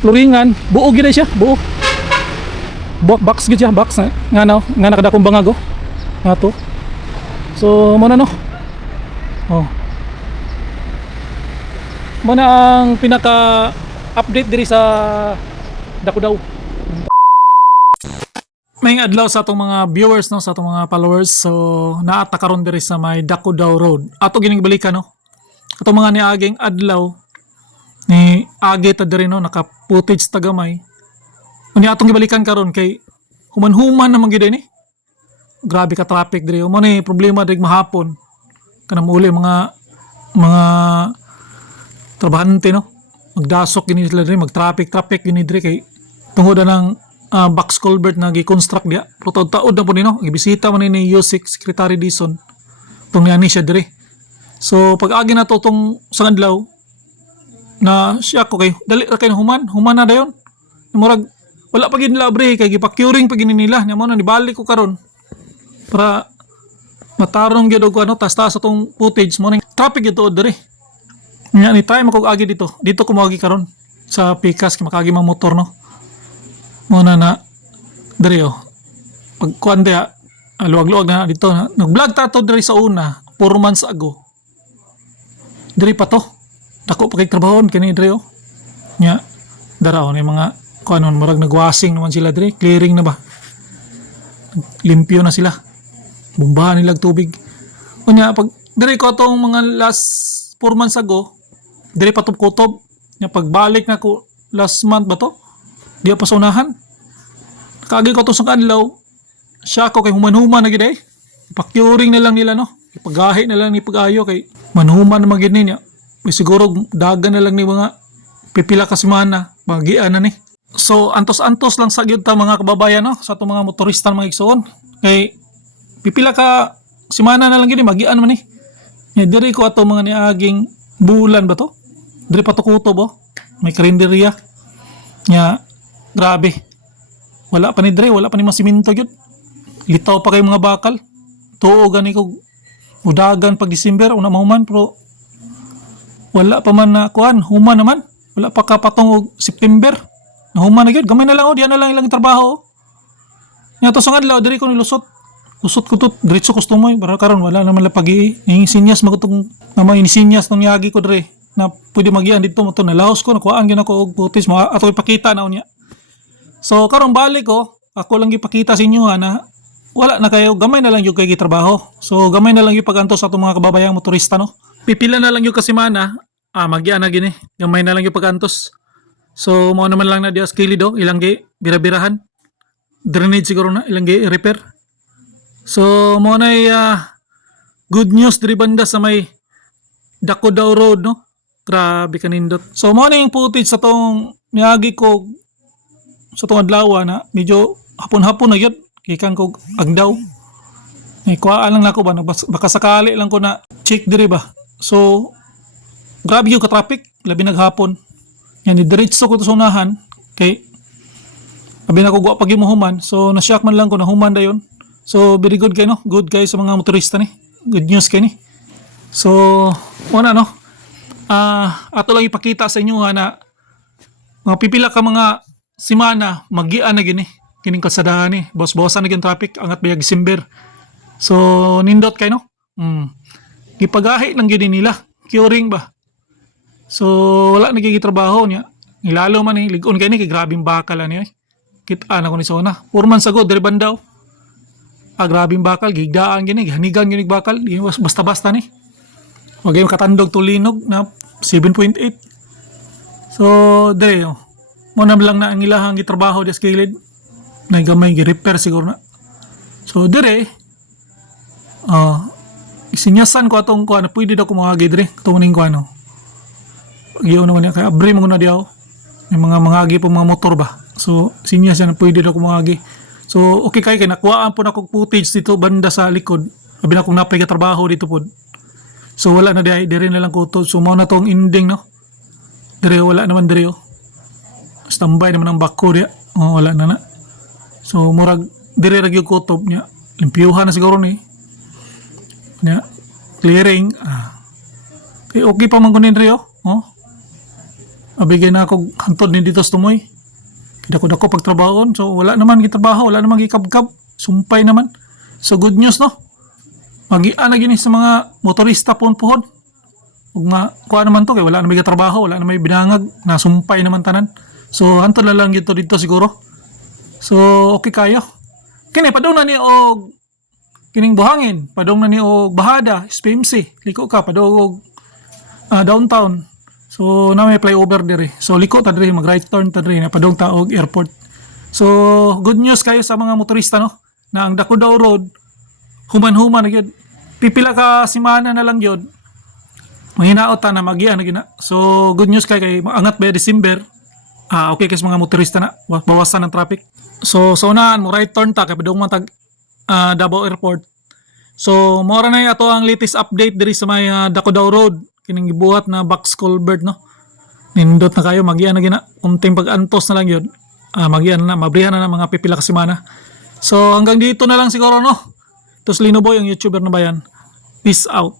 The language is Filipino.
Luringan, buo gid siya, buo. Box gid siya, box nga no, nga nakadakong bangag nga to. So mo na no. Oh. Mo na ang pinaka update diri sa Dakudaw. May adlaw sa atong mga viewers no, sa atong mga followers. So naata karon diri sa may Dakudaw Road. Ato gining balikan no. Atong mga niaging adlaw ni agi ta diri no, naka footage tagamay. Ani atong gibalikan karon kay human-human naman gid ni. Grabe ka traffic diri. Mo ni problema dig mahapon. Kanang muli mga trabahante no. Magdasok gini sila diri, mag-traffic gini diri kay tungod ng box culvert na gi-construct dia. Pero taud na po nino, gibisita man ni Yusik Secretary Dison. Tong ni siya diri. So pag agi na to tong sang adlaw na siya ko kay dali ra kay human na dayon. Murag wala pa gid labre kay gipa-curing pa gini nila. Nya mo na nibalik ko karon para matarong gyud og ano taas-taas atong footage mo ning traffic ito diri. Nya ni try mo agi dito. Dito ko moagi karon sa Pikas kay makagi mga motor no. Muna na diri pag kuan dia luwag-luwag na dito na nag-vlog ta to diri sa una 4 months ago. Diri pa to. Dako pa kay trabahon kani diri nya daraw ni mga kuan murag nagwashing naman sila diri, clearing na ba. Limpyo na sila. Bumbahan nila tubig. Unya pag diri ko tong mga last 4 months ago, diri pa to kutob. Nya pagbalik na ko last month ba to? Di pa sa unahan. Kagi ko to sa kanlaw. Siya ko kay human-human na gid eh. Ipakyuring na lang nila no. Ipagahi na lang ni pag-ayo kay manhuman na magid niya. May siguro dagan na lang ni mga pipila ka semana, magian na ni. So antos-antos lang sa gyud ta mga kababayan no, sa atong mga motorista mga igsoon. Kay pipila ka semana na lang gid magian man ni. Nya diri ko ato mga niaging bulan ba to? Diri pa to kutob may karinderya. Nya grabe. Wala pa ni dre, wala pa ni masiminto gyud. Litaw pa kay mga bakal. Tuo gani ko udagan pag December una mahuman pero wala pa man na kuan, human naman. Wala pa kapatong og September. Nahuman na gyud, gamay na lang diyan na lang ilang trabaho. Nya to sa adlaw diri ko nilusot. Lusot ko to diretso customer para karon wala naman la pagi. Ning sinyas magutong na may sinyas nang yagi ko diri na pwede magian dito mo to nalahos ko nakuhaan gyud ako og footage mo ato ipakita na unya. So karon balik ko, ako lang gipakita sa inyo na wala na kayo, gamay na lang yung kay gitrabaho. So gamay na lang yung paganto sa atong mga kababayang motorista no. Pipila na lang yung kasimana, magya na gini. Gamay na lang yung pagantos. So mo naman lang na dias kilido, ilang gi bira-birahan. Drainage siguro na ilang gi repair. So mo na good news diri banda sa may Dakudaw Road no. Grabe kanindot. So mo na yung footage sa tong niagi ko sa tong adlaw na medyo hapon-hapon na gyud gikan ko agdaw. Kuhaan lang nako ba baka sakali lang ko na check diri ba. So grabe yung ka-traffic labi naghapon. Yan diretso ko to sa unahan kay abi na ko pag himuhuman. So na-shock man lang ko na human dayon. So very good kay no. Good kay sa mga motorista ni. Good news kay ni. So una no. Ato lang ipakita sa inyo na mga pipila ka mga simana magian na gini kining kalsadahan ni boss-bossan na gyud traffic angat bayag December. So nindot kay no gipagahi lang gyud nila curing ba. So wala nagigitrabaho niya nilalo man ni ligon kay ni kay grabing bakal ani kita na ko ni sona 4 months ago diri bandaw grabing bakal gigdaan gini hanigan gini bakal basta-basta ni wag yung katandog tulinog na 7.8. So dere mo na lang na ang ilahang gitrabaho di skilid na gamay gi-repair siguro na. So dire isinyasan ko atong ko na pwede daw ko mga gidre katong ning ko ano. Giyaw naman niya kay abri mo na diaw. May mga agi pa mga motor ba. So sinyasan pwede daw ko mga agi. So okay kay nakuhaan po na kog footage dito banda sa likod. Abi na kong napay trabaho dito pod. So wala na dire na lang ko to. So mo na tong ending no. Dire wala naman dire standby naman ang bako dia. Wala na na. So murag dire ra gyud kutob niya. Limpyuhan na siguro ni. Nya clearing. Okay pa man kunin dire Mabigay na ako hantod ni dito sa tumoy. Dako-dako pagtrabahoon. So wala naman gitrabaho, wala naman gikabkab. Sumpay naman. So good news no. Magian na gini sa mga motorista pohon. Ug kuha naman to kay wala naman gitrabaho, wala naman binangag, nasumpay naman tanan. So hantod na lang gito dito siguro. So okay kayo. Kini padung na ni og kining buhangin, padung na ni og bahada, SPMC. Liko ka padung og downtown. So na may flyover dire. So liko ta dire, mag right turn ta dire na padung ta og airport. So good news kayo sa mga motorista no na ang Dakudaw Road human-human na gyud. Pipila ka semana na lang gyud. Mahinaot ta na magian na gina. So good news kay angat ba December. Okay kasi mga motorista na bawasan ng traffic. So sa unahan mo right turn ta kay padung man tag Davao Airport. So mora na ato ang latest update diri sa may Dakudaw Road kining gibuhat na box culvert no. Nindot na kayo magian na gina. Kunting pag-antos na lang yun. Magian na mabrihan na mga pipila ka semana. So hanggang dito na lang siguro no. Tos Lino Boy ang YouTuber na bayan. Peace out.